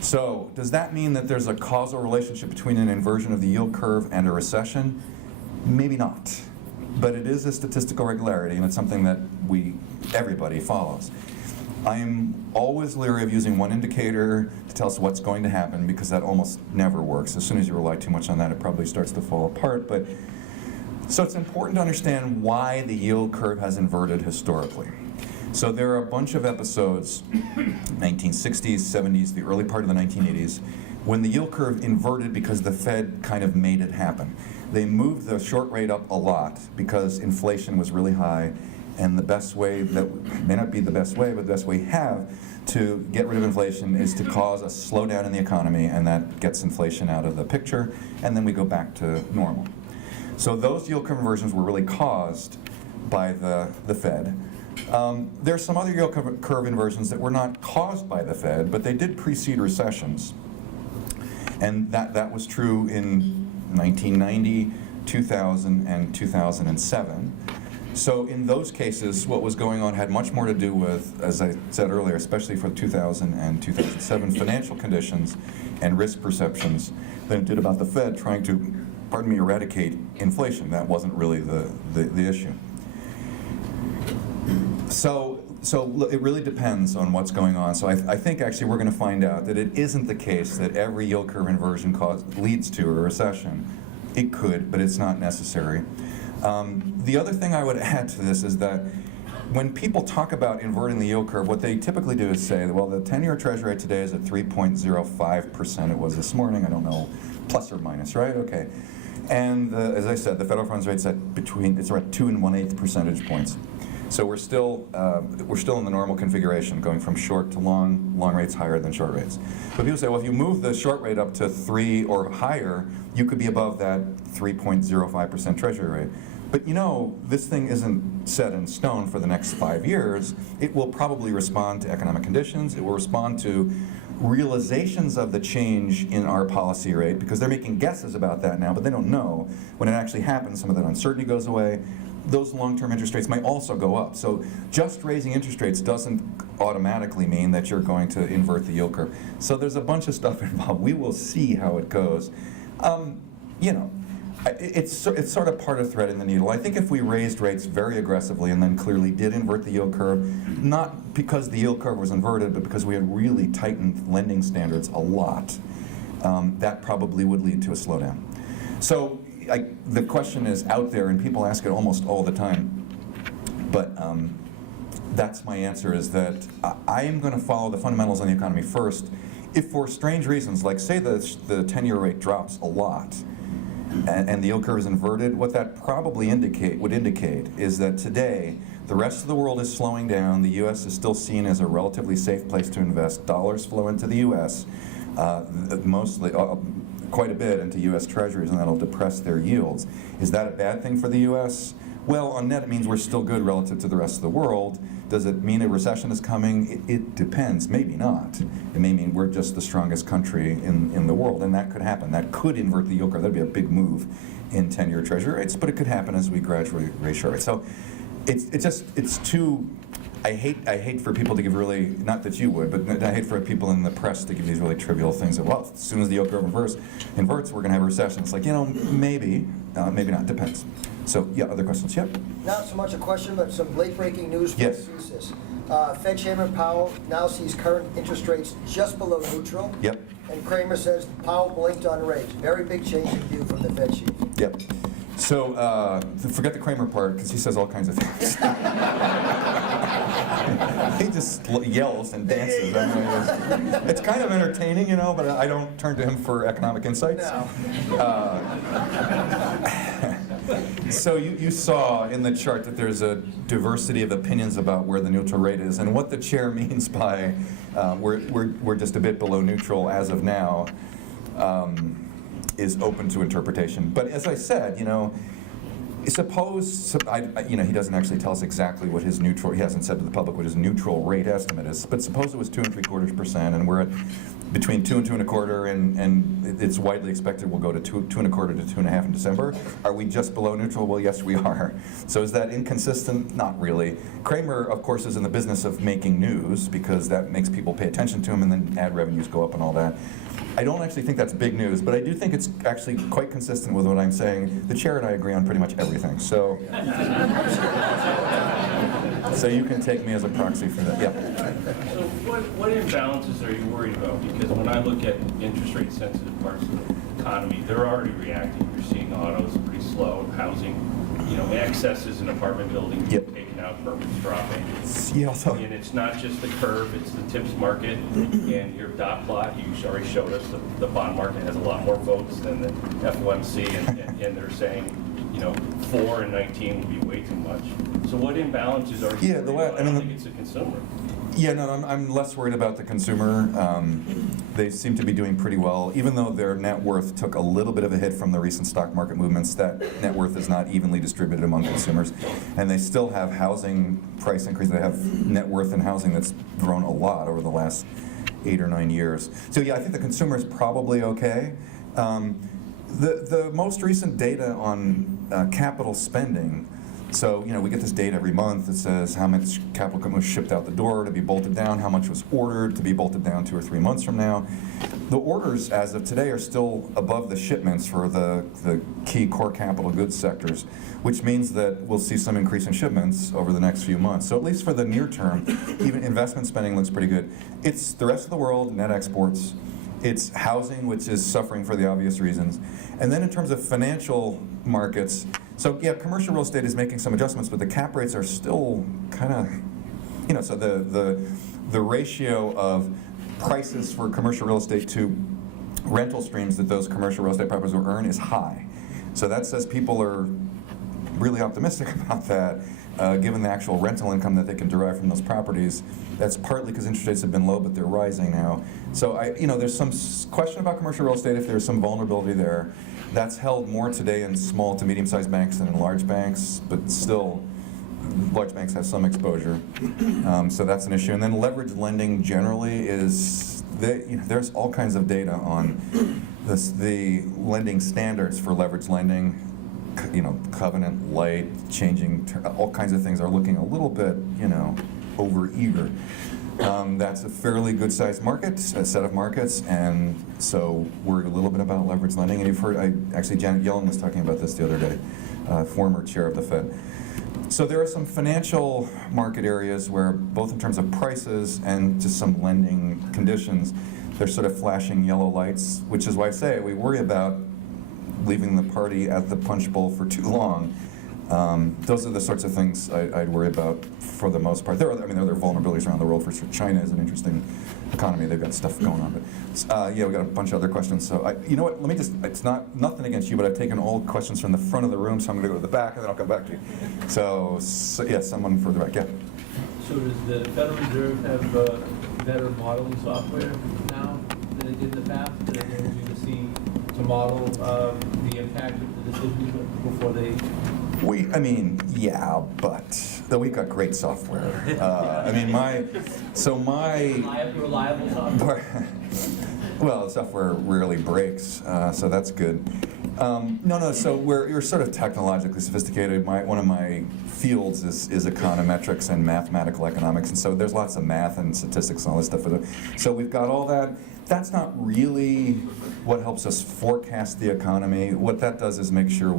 So, does that mean that there's a causal relationship between an inversion of the yield curve and a recession? Maybe not. But it is a statistical regularity, and it's something that everybody follows. I am always leery of using one indicator to tell us what's going to happen, because that almost never works. As soon as you rely too much on that, it probably starts to fall apart. So it's important to understand why the yield curve has inverted historically. So there are a bunch of episodes, 1960s, 70s, the early part of the 1980s, when the yield curve inverted because the Fed kind of made it happen. They moved the short rate up a lot because inflation was really high, and the best way, that may not be the best way, but the best way we have to get rid of inflation is to cause a slowdown in the economy, and that gets inflation out of the picture, and then we go back to normal. So those yield curve inversions were really caused by the Fed. There's some other yield curve inversions that were not caused by the Fed, but they did precede recessions. And that was true in 1990, 2000, and 2007. So in those cases, what was going on had much more to do with, as I said earlier, especially for 2000 and 2007, financial conditions and risk perceptions than it did about the Fed trying to, eradicate inflation. That wasn't really the issue. So it really depends on what's going on. So I think actually we're going to find out that it isn't the case that every yield curve inversion leads to a recession. It could, but it's not necessary. The other thing I would add to this is that when people talk about inverting the yield curve, what they typically do is say, well, the 10-year Treasury rate today is at 3.05%. It was this morning. I don't know, plus or minus, right? Okay. And as I said, the federal funds rate's it's around 2 1/8 percentage points. So we're still in the normal configuration, going from short to long rates higher than short rates. But people say, well, if you move the short rate up to 3 or higher, you could be above that 3.05% Treasury rate. But this thing isn't set in stone for the next 5 years. It will probably respond to economic conditions. It will respond to realizations of the change in our policy rate, because they're making guesses about that now, but they don't know. When it actually happens, some of that uncertainty goes away. Those long-term interest rates might also go up. So just raising interest rates doesn't automatically mean that you're going to invert the yield curve. So there's a bunch of stuff involved. We will see how it goes. It's sort of part of threading the needle. I think if we raised rates very aggressively and then clearly did invert the yield curve, not because the yield curve was inverted, but because we had really tightened lending standards a lot, that probably would lead to a slowdown. So the question is out there, and people ask it almost all the time, but that's my answer, is that I am going to follow the fundamentals on the economy first. If for strange reasons, like say the 10-year rate drops a lot, and the yield curve is inverted, what that probably would indicate is that today the rest of the world is slowing down. The U.S. is still seen as a relatively safe place to invest. Dollars flow into the U.S., mostly quite a bit into U.S. Treasuries, and that'll depress their yields. Is that a bad thing for the U.S.? Well, on net, it means we're still good relative to the rest of the world. Does it mean a recession is coming? It depends. Maybe not. It may mean we're just the strongest country in the world, and that could happen. That could invert the yield curve. That'd be a big move in 10-year Treasury rates, but it could happen as we gradually raise short rates. So it's too. I hate for people to give really, not that you would, but I hate for people in the press to give these really trivial things that, well, as soon as the yield curve inverts, we're going to have a recession. It's like, maybe, maybe not, depends. So, yeah, other questions? Yep. Not so much a question, but some late-breaking news from Yes. CSIS. Fed Chairman Powell now sees current interest rates just below neutral. Yep. And Kramer says Powell blinked on rates. Very big change in view from the Fed chief. Yep. So, forget the Kramer part, because he says all kinds of things. He just yells and dances. It's kind of entertaining, but I don't turn to him for economic insights. No. So you saw in the chart that there's a diversity of opinions about where the neutral rate is, and what the chair means by we're just a bit below neutral as of now. is open to interpretation. But as I said, suppose, he doesn't actually tell us exactly what his neutral, he hasn't said to the public what his neutral rate estimate is, but suppose it was 2 3/4%, and we're at between 2 and 2 1/4, and it's widely expected we'll go to 2 1/4 to 2.5 in December. Are we just below neutral? Well, yes, we are. So is that inconsistent? Not really. Kramer, of course, is in the business of making news because that makes people pay attention to him, and then ad revenues go up and all that. I don't actually think that's big news, but I do think it's actually quite consistent with what I'm saying. The chair and I agree on pretty much everything, so you can take me as a proxy for that. Yeah. So what imbalances are you worried about? Because when I look at interest rate sensitive parts of the economy, they're already reacting. You're seeing autos pretty slow, housing, excesses in apartment buildings Yep. taken out, permits dropping. Yeah, so, And it's not just the curve, it's the tips market. And your dot plot, you already showed us, the bond market has a lot more votes than the FOMC, and they're saying, 4 and 19 would be way too much. So what imbalances are you worried about? I don't think it's the consumer. Yeah, no, I'm less worried about the consumer. They seem to be doing pretty well. Even though their net worth took a little bit of a hit from the recent stock market movements, that net worth is not evenly distributed among consumers. And they still have housing price increase. They have net worth in housing that's grown a lot over the last 8 or 9 years. So yeah, I think the consumer is probably okay. The most recent data on capital spending, so, we get this data every month that says how much capital was shipped out the door to be bolted down, how much was ordered to be bolted down 2 or 3 months from now. The orders, as of today, are still above the shipments for the key core capital goods sectors, which means that we'll see some increase in shipments over the next few months. So at least for the near term, even investment spending looks pretty good. It's the rest of the world, net exports. It's housing, which is suffering for the obvious reasons. And then in terms of financial markets, so yeah, commercial real estate is making some adjustments, but the cap rates are still kind of, so the ratio of prices for commercial real estate to rental streams that those commercial real estate properties will earn is high. So that says people are really optimistic about that, given the actual rental income that they can derive from those properties. That's partly because interest rates have been low, but they're rising now. So there's some question about commercial real estate if there's some vulnerability there. That's held more today in small to medium-sized banks than in large banks, but still, large banks have some exposure. So that's an issue. And then leveraged lending generally is, there's all kinds of data on the lending standards for leveraged lending. Covenant light, changing, all kinds of things are looking a little bit, over-eager. That's a fairly good-sized market, a set of markets, and so worry a little bit about leveraged lending. And you've heard, actually Janet Yellen was talking about this the other day, former chair of the Fed. So there are some financial market areas where, both in terms of prices and just some lending conditions, they're sort of flashing yellow lights, which is why I say we worry about leaving the party at the punch bowl for too long. Those are the sorts of things I'd worry about for the most part. There are vulnerabilities around the world. For sure. China is an interesting economy. They've got stuff going on. But we got a bunch of other questions. So you know what? Let me just. It's nothing against you, but I've taken all questions from the front of the room, so I'm going to go to the back, and then I'll come back to you. So yeah, someone further back. Yeah. So does the Federal Reserve have better modeling software now than it did in the past? That enables you to model the impact of the decisions before they? Yeah, but we've got great software. Reliable software. Well, the software rarely breaks, so that's good. No. So you're sort of technologically sophisticated. One of my fields is econometrics and mathematical economics, and so there's lots of math and statistics and all this stuff. So we've got all that. That's not really what helps us forecast the economy. What that does is make sure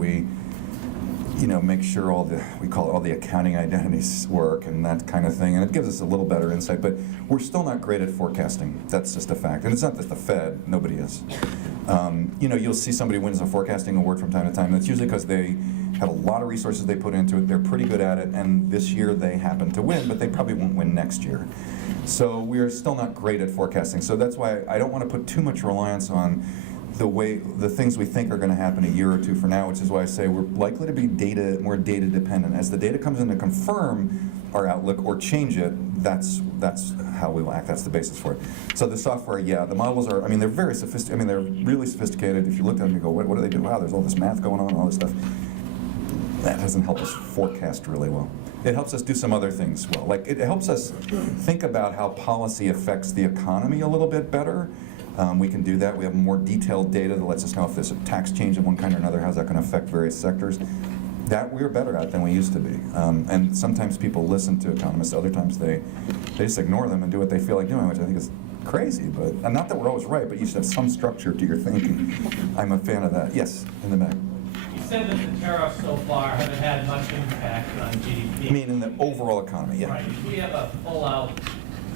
make sure all the accounting identities work and that kind of thing, and it gives us a little better insight, but we're still not great at forecasting. That's just a fact. And it's not just the Fed, nobody is. You'll see somebody wins a forecasting award from time to time, and it's usually because they have a lot of resources they put into it, they're pretty good at it, and this year they happen to win, but they probably won't win next year. So we're still not great at forecasting. So that's why I don't want to put too much reliance on the things we think are going to happen a year or two from now, which is why I say we're likely to be more data dependent. As the data comes in to confirm our outlook or change it, that's how we will act. That's the basis for it. So the software, yeah, the models are, I mean, they're very sophisticated. I mean, they're really sophisticated. If you look at them, you go, what do they do? Wow, there's all this math going on, all this stuff. That doesn't help us forecast really well. It helps us do some other things well. Like, it helps us think about how policy affects the economy a little bit better. We can do that. We have more detailed data that lets us know if there's a tax change of one kind or another, how's that going to affect various sectors. That we're better at than we used to be. And sometimes people listen to economists, other times they just ignore them and do what they feel like doing, which I think is crazy. But, and not that we're always right, but you should have some structure to your thinking. I'm a fan of that. Yes, in the back. You said that the tariffs so far haven't had much impact on GDP. I mean, in the overall economy, yeah. Right. If we have a full-out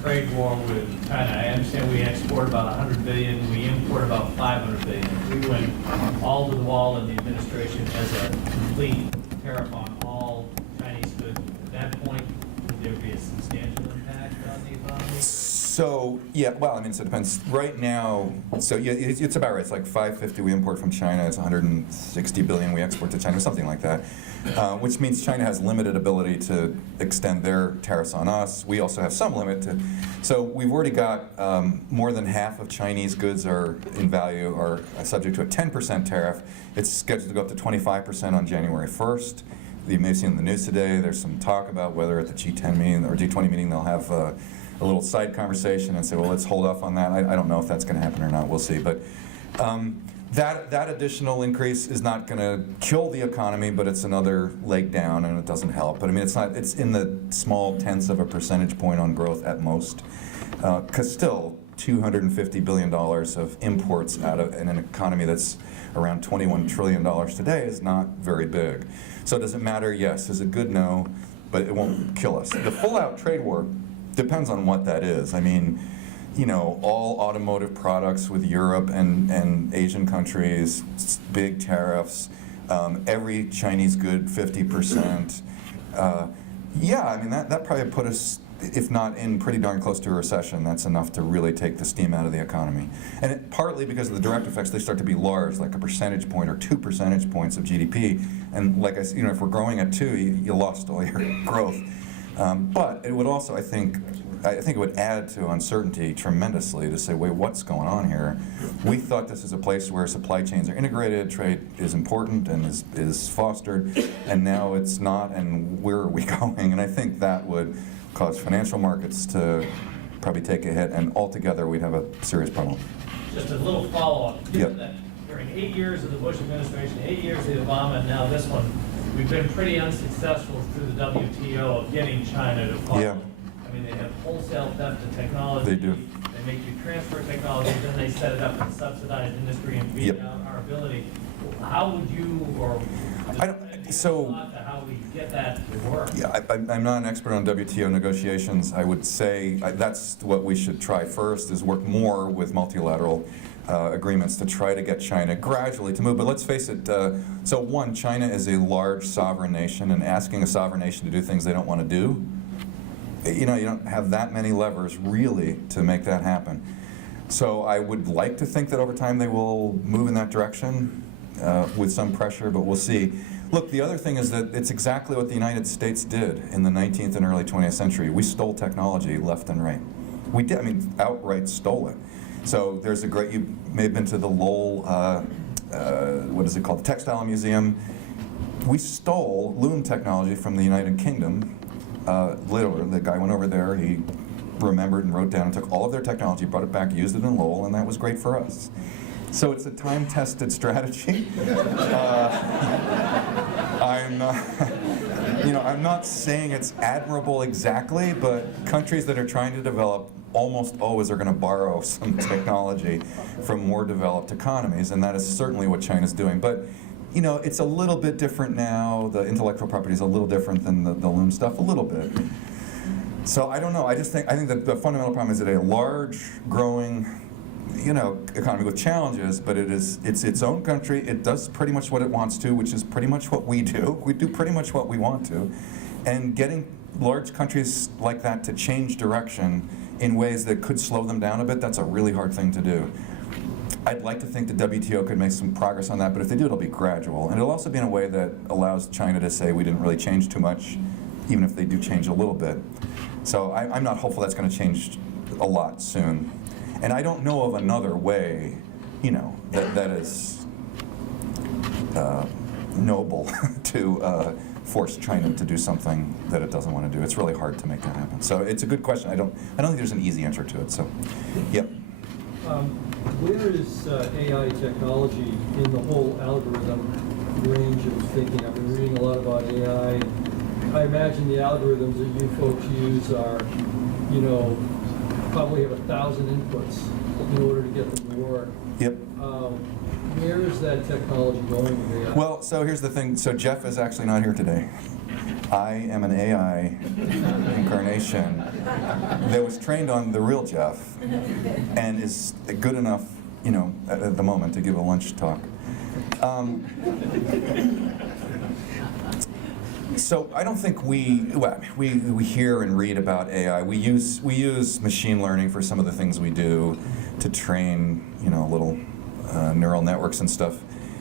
trade war with China, I understand we export about 100 billion, we import about 500 billion. If we went all to the wall in the administration as a complete tariff on all Chinese goods, at that point, would there be a substantial impact on the economy? So, yeah, well, I mean, so it depends. Right now, so yeah, it's about right. It's like 550 we import from China. It's 160 billion we export to China, something like that, which means China has limited ability to extend their tariffs on us. We also have some limit to, so we've already got more than half of Chinese goods are in value are subject to a 10% tariff. It's scheduled to go up to 25% on January 1st. You may have seen in the news today, there's some talk about whether at the G10 meeting or G20 meeting they'll have a little side conversation and say, well, let's hold off on that. I don't know if that's going to happen or not. We'll see. But that additional increase is not going to kill the economy, but it's another leg down, and it doesn't help. But I mean, it's in the small tenths of a percentage point on growth at most. Because still, $250 billion of imports out of in an economy that's around $21 trillion today is not very big. So does it matter? Yes. Is it good? No. But it won't kill us. The full-out trade war depends on what that is. I mean, you know, all automotive products with Europe and Asian countries, big tariffs, every Chinese good 50%. Yeah, I mean, that probably put us, if not in pretty darn close to a recession. That's enough to really take the steam out of the economy. And partly because of the direct effects, they start to be large, like a percentage point or 2 percentage points of GDP. And like I said, you know, if we're growing at 2, you lost all your growth. But it would also, I think it would add to uncertainty tremendously to say, wait, what's going on here? We thought this is a place where supply chains are integrated, trade is important and is fostered, and now it's not, and where are we going? And I think that would cause financial markets to probably take a hit, and altogether we'd have a serious problem. Just a little follow-up. Yep. Given that during 8 years of the Bush administration, 8 years of Obama, and now this one, we've been pretty unsuccessful through the WTO of getting China to follow. Yeah. I mean, they have wholesale theft of technology. They do. They make you transfer technology, then they set it up and subsidize industry and beat Yep. down our ability. How would you, or how we get that to work? Yeah, I'm not an expert on WTO negotiations. I would say that's what we should try first, is work more with multilateral agreements to try to get China gradually to move. But let's face it, so one, China is a large sovereign nation, and asking a sovereign nation to do things they don't want to do, you know, you don't have that many levers really to make that happen. So I would like to think that over time they will move in that direction with some pressure, but we'll see. Look, the other thing is that it's exactly what the United States did in the 19th and early 20th century. We stole technology left and right. We did, I mean, outright stole it. So there's a great, you may have been to the Lowell, what is it called, the Textile Museum. We stole loom technology from the United Kingdom. Literally, the guy went over there, he remembered and wrote down and took all of their technology, brought it back, used it in Lowell, and that was great for us. So it's a time-tested strategy. I'm not saying it's admirable exactly, but countries that are trying to develop almost always are going to borrow some technology from more developed economies, and that is certainly what China's doing. But you know, it's a little bit different now. The intellectual property is a little different than the loom stuff, a little bit. So I don't know. I think that the fundamental problem is that a large, growing, you know, economy with challenges, but it's its own country. It does pretty much what it wants to, which is pretty much what we do. We do pretty much what we want to, and getting large countries like that to change direction in ways that could slow them down a bit, that's a really hard thing to do. I'd like to think the WTO could make some progress on that, but if they do, it'll be gradual. And it'll also be in a way that allows China to say we didn't really change too much, even if they do change a little bit. So I'm not hopeful that's going to change a lot soon. And I don't know of another way, that is noble to force China to do something that it doesn't want to do. It's really hard to make that happen. So it's a good question. I don't think there's an easy answer to it. So, yep. Where is AI technology in the whole algorithm range of thinking? I've been reading a lot about AI. I imagine the algorithms that you folks use are, probably have 1,000 inputs in order to get them to work. Yep. Where is that technology going with AI? Well, so here's the thing. So Jeff is actually not here today. I am an AI incarnation that was trained on the real Jeff and is good enough, at the moment to give a lunch talk. So I don't think we hear and read about AI. We use machine learning for some of the things we do to train, little neural networks and stuff.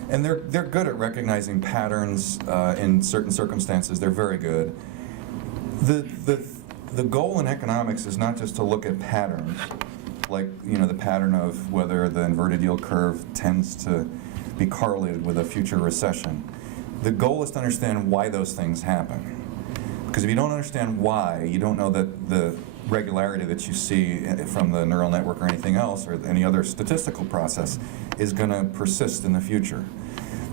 And they're good at recognizing patterns in certain circumstances. They're very good. The goal in economics is not just to look at patterns, like the pattern of whether the inverted yield curve tends to be correlated with a future recession. The goal is to understand why those things happen. Because if you don't understand why, you don't know that the regularity that you see from the neural network or anything else or any other statistical process is going to persist in the future.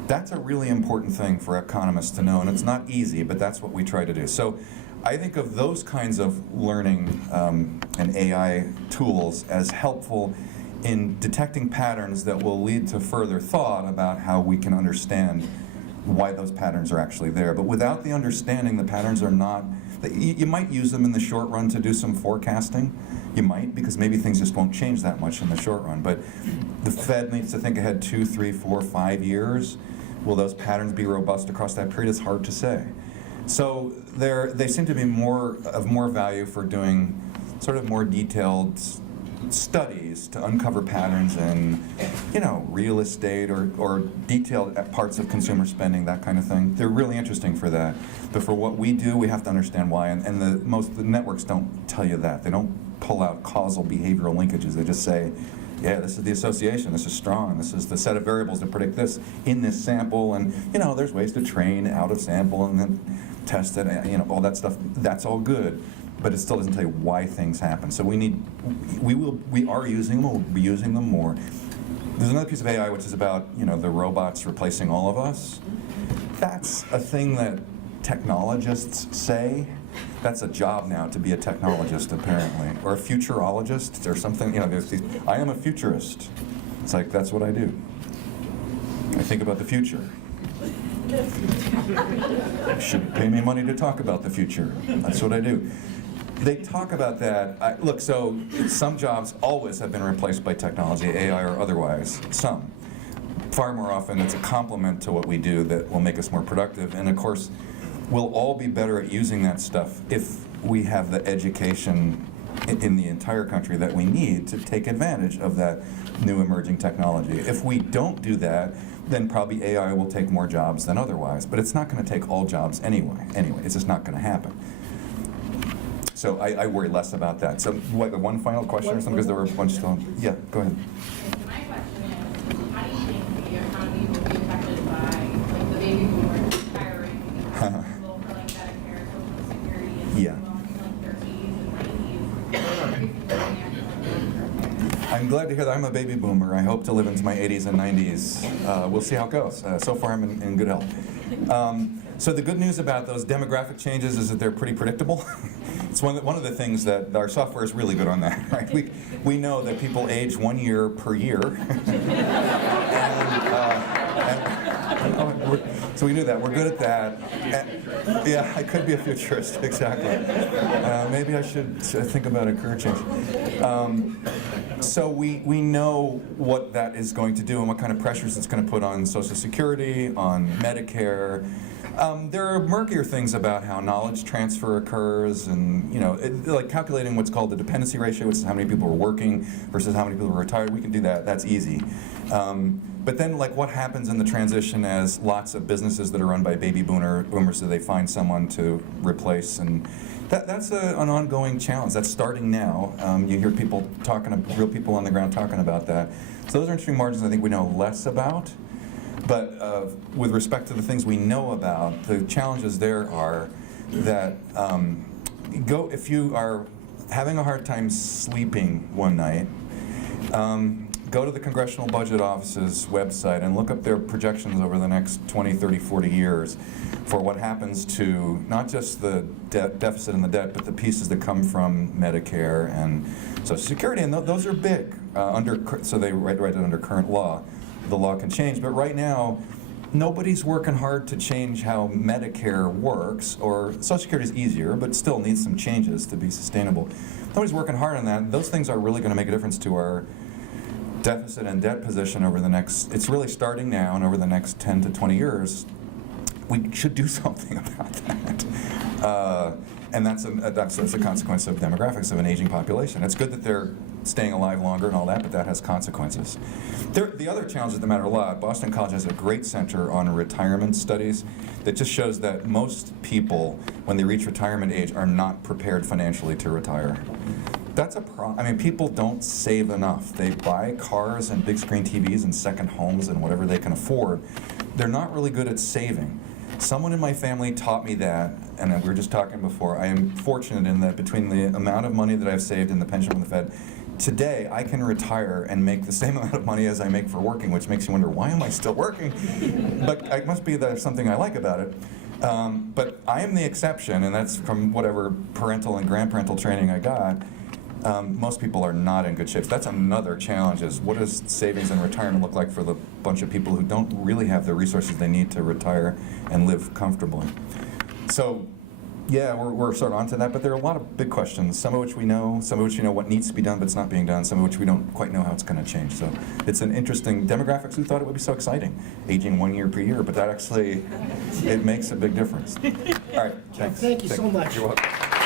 That's a really important thing for economists to know, and it's not easy, but that's what we try to do. So I think of those kinds of learning and AI tools as helpful in detecting patterns that will lead to further thought about how we can understand why those patterns are actually there. But without the understanding, the patterns are not, you might use them in the short run to do some forecasting. You might, because maybe things just won't change that much in the short run. But the Fed needs to think ahead 2, 3, 4, 5 years. Will those patterns be robust across that period? It's hard to say. So they seem to be of more value for doing sort of more detailed studies to uncover patterns in, real estate or detailed parts of consumer spending, that kind of thing. They're really interesting for that. But for what we do, we have to understand why. And the networks don't tell you that. They don't pull out causal behavioral linkages. They just say, yeah, this is the association, this is strong, this is the set of variables that predict this in this sample, and there's ways to train out of sample and then test it, all that stuff. That's all good, but it still doesn't tell you why things happen. So we are using them, we'll be using them more. There's another piece of AI which is about, the robots replacing all of us. That's a thing that technologists say. That's a job now, to be a technologist, apparently, or a futurologist or something. There's these, I am a futurist. It's like, that's what I do. I think about the future. You should pay me money to talk about the future. That's what I do. They talk about that. Look, so some jobs always have been replaced by technology, AI or otherwise. Some. Far more often, it's a complement to what we do that will make us more productive. And of course, we'll all be better at using that stuff if we have the education in the entire country that we need to take advantage of that new emerging technology. If we don't do that, then probably AI will take more jobs than otherwise. But it's not going to take all jobs anyway. It's just not going to happen. So I worry less about that. So one final question or something, because there were a bunch still on. Yeah, go ahead. My question is, how do you think the economy will be affected by the baby boomers retiring, responsible for Medicare, Social Security, and Yeah. in their 80s and 90s? I'm glad to hear that. I'm a baby boomer. I hope to live into my 80s and 90s. We'll see how it goes. So far, I'm in good health. So the good news about those demographic changes is that they're pretty predictable. It's one of the things that our software is really good on that. Right? We know that people age 1 year per year. So we knew that. We're good at that. Yeah, I could be a futurist, exactly. Maybe I should think about a career change. So we know what that is going to do and what kind of pressures it's going to put on Social Security, on Medicare, There are murkier things about how knowledge transfer occurs, and like calculating what's called the dependency ratio, which is how many people are working versus how many people are retired. We can do that. That's easy. But then, like, what happens in the transition as lots of businesses that are run by baby boomers, do they find someone to replace? And that's an ongoing challenge. That's starting now. You hear people real people on the ground talking about that. So those are interesting margins I think we know less about. But with respect to the things we know about, the challenges there are that if you are having a hard time sleeping one night, go to the Congressional Budget Office's website and look up their projections over the next 20, 30, 40 years for what happens to not just the deficit and the debt, but the pieces that come from Medicare and Social Security. And those are big, so they write it under current law. The law can change, but right now, nobody's working hard to change how Medicare works, or Social Security is easier, but still needs some changes to be sustainable. Nobody's working hard on that. Those things are really going to make a difference to our deficit and debt position over the next, it's really starting now, and over the next 10 to 20 years, we should do something about that. And that's a consequence of demographics, of an aging population. It's good that they're staying alive longer and all that, but that has consequences. The other challenges that matter a lot, Boston College has a great center on retirement studies that just shows that most people, when they reach retirement age, are not prepared financially to retire. That's a problem. I mean, people don't save enough. They buy cars and big screen TVs and second homes and whatever they can afford. They're not really good at saving. Someone in my family taught me that, and we were just talking before, I am fortunate in that between the amount of money that I've saved in the pension from the Fed, today I can retire and make the same amount of money as I make for working, which makes you wonder, why am I still working? But it must be there's something I like about it. But I am the exception, and that's from whatever parental and grandparental training I got. Most people are not in good shape. So that's another challenge, is what does savings and retirement look like for the bunch of people who don't really have the resources they need to retire and live comfortably. So yeah, we're sort of onto that, but there are a lot of big questions, some of which we know, some of which what needs to be done but it's not being done, some of which we don't quite know how it's going to change. So it's an interesting, demographics, who thought it would be so exciting, aging 1 year per year, but that actually, it makes a big difference. All right, thanks. Thank you so much. You're welcome.